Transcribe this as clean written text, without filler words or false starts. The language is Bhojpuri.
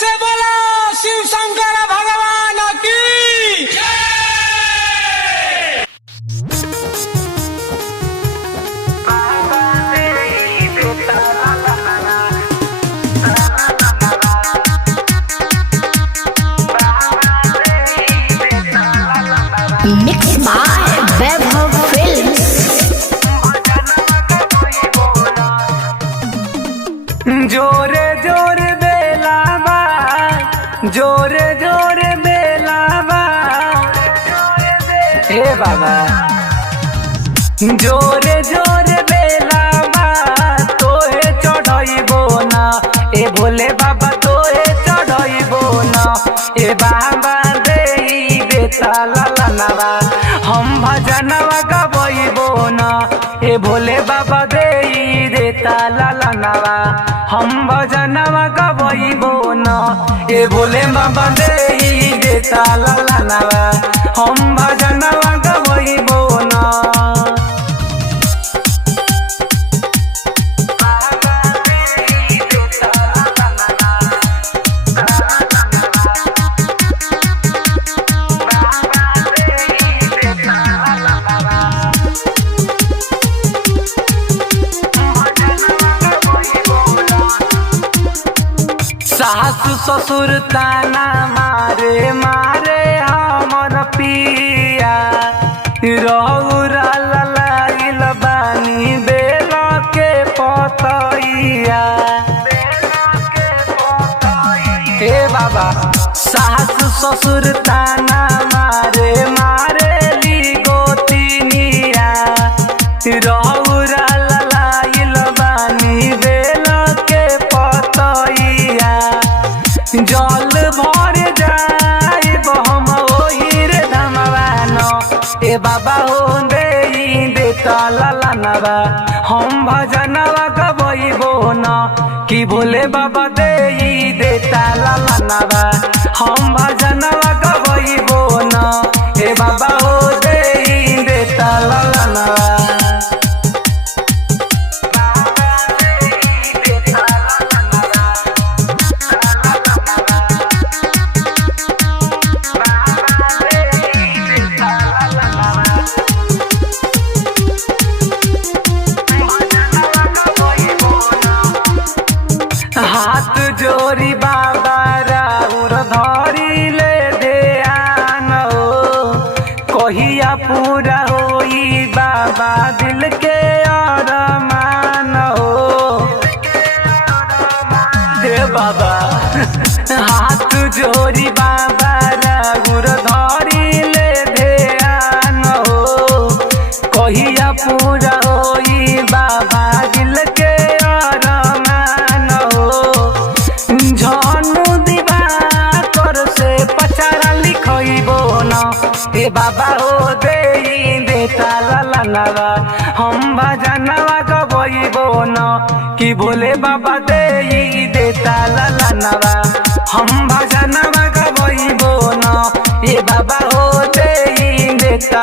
से बोला शिव शंकर भगवान की जय। Mixed by Vaibhav Films। जोरे जोरे बेलाबा, जोरे जोरे बेलाबा, हे बाबा जोरे जोरे बेलाबा तोहे चढ़इबो ना, ए भोले बाबा तोहे चढ़इबो ना, ए बाबा देई बेटा लालनवा हम भजनवा गबइबो ना, ए भोले बाबा देई देता लालनवा हम भजनवा गबइबो ना, ए भोले बाबा देई देता लालनवा हम भजनवा गबइबो ना। सासु ससुर ताना मारे मारे हमर पिया, रौरा ललाइल बानी बेल के पतैया, हे बाबा सासु ससुर ताना मारे मारे ली गोतिनिया, रौरा ललाइल बानी बेल के पतैया, जल भर जाए हम ओहिर धमवान, ए बाबा हो देई देता लालनवा हम भजनवा गबइबो ना, कि भोले बाबा देई देता लालनवा हम भजनवा गबइबो ना, ए बाबा हो देई देता लालनवा। हाथ जोरी बाबा राउर धरी ले ध्यान हो, कहिया पूरा होई बाबा दिल के अरमान हो, हे बाबा हाथ जोरी बाबा राउर धरी ले ध्यान हो, कहिया पूरा होई बाबा दिल के ए बाबा हो देई देता लालनवा हम भजनवा गबइबो ना, कि भोले बाबा देई देता लालनवा हम भजनवा गबइबो ना, ए बाबा हो देई देता